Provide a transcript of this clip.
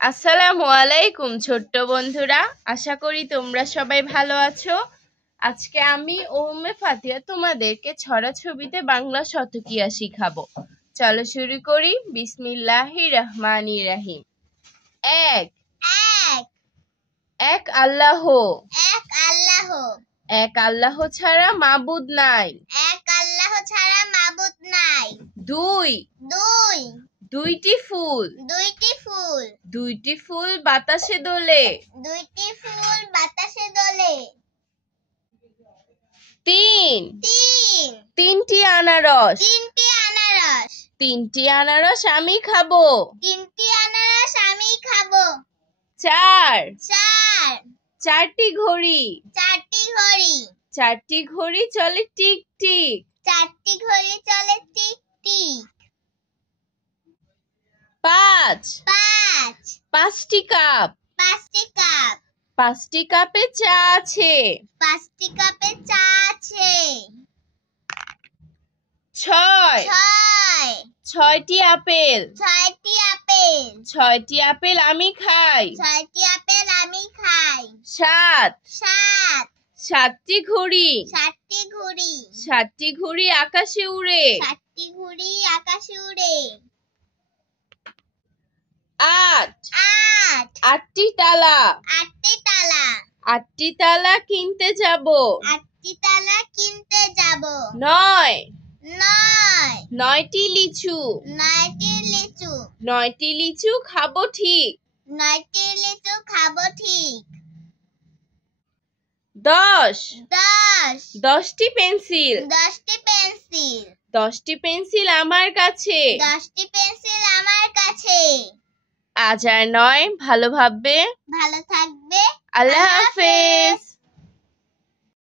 আসসালামু আলাইকুম ছোট্ট বন্ধুরা, আশা করি তোমরা সবাই ভালো আছো। আজকে আমি ওমে ফাতিয়া তোমাদেরকে ছড়া ছবিতে বাংলা শতকিয়া শিখাবো। চলো শুরু করি। বিসমিল্লাহির রহমানির রহিম। এক এক এক আল্লাহ, এক আল্লাহ, এক আল্লাহ ছাড়া মাবুদ নাই। এক আল্লাহ ছাড়া মাবুদ নাই। দুই দুই দুইটি ফুল, দুইটি ফুল, দুইটি ফুল বাতাসে দোলে। দুইটি ফুল বাতাসে দোলে। তিন তিন তিনটি আনারস, তিনটি আনারস, তিনটি আনারস আমি খাবো। তিনটি আনারস আমি খাবো। চার চার চারটি ঘড়ি, চারটি ঘড়ি, চারটি ঘড়ি চলে টিক টিক। চারটি ঘড়ি চলে টিক টিক। পাঁচ পাঁচ পাঁচটি কাপ, পাঁচটি কাপ, পাঁচটি কাপে চা আছে। পাঁচটি কাপে চা আছে। ছয় ছয় ছয়টি আপেল, ছয়টি আপেল, ছয়টি আপেল আমি খাই। ছয়টি আপেল আমি খাই। সাত সাত সাতটি ঘড়ি, সাতটি ঘুড়ি, সাতটি ঘড়ি আকাশে উড়ে। সাতটি ঘুড়ি আকাশে উড়ে। আট আট আটটি তালা, আটটি তালা, আটটি তালা কিনতে যাব। আটটি তালা কিনতে যাব। নয় নয় নয়টি লিচু, নয়টি লিচু, নয়টি লিচু খাবো ঠিক। নয়টি লিচু খাবো ঠিক। দশ দশ দশটি পেন্সিল, দশটি পেন্সিল, দশটি পেন্সিল আমার কাছে। দশটি পেন্সিল আমার কাছে। আজ আর নয়, ভালো ভাববে। ভালো থাকবে। আল্লাহ হাফেজ।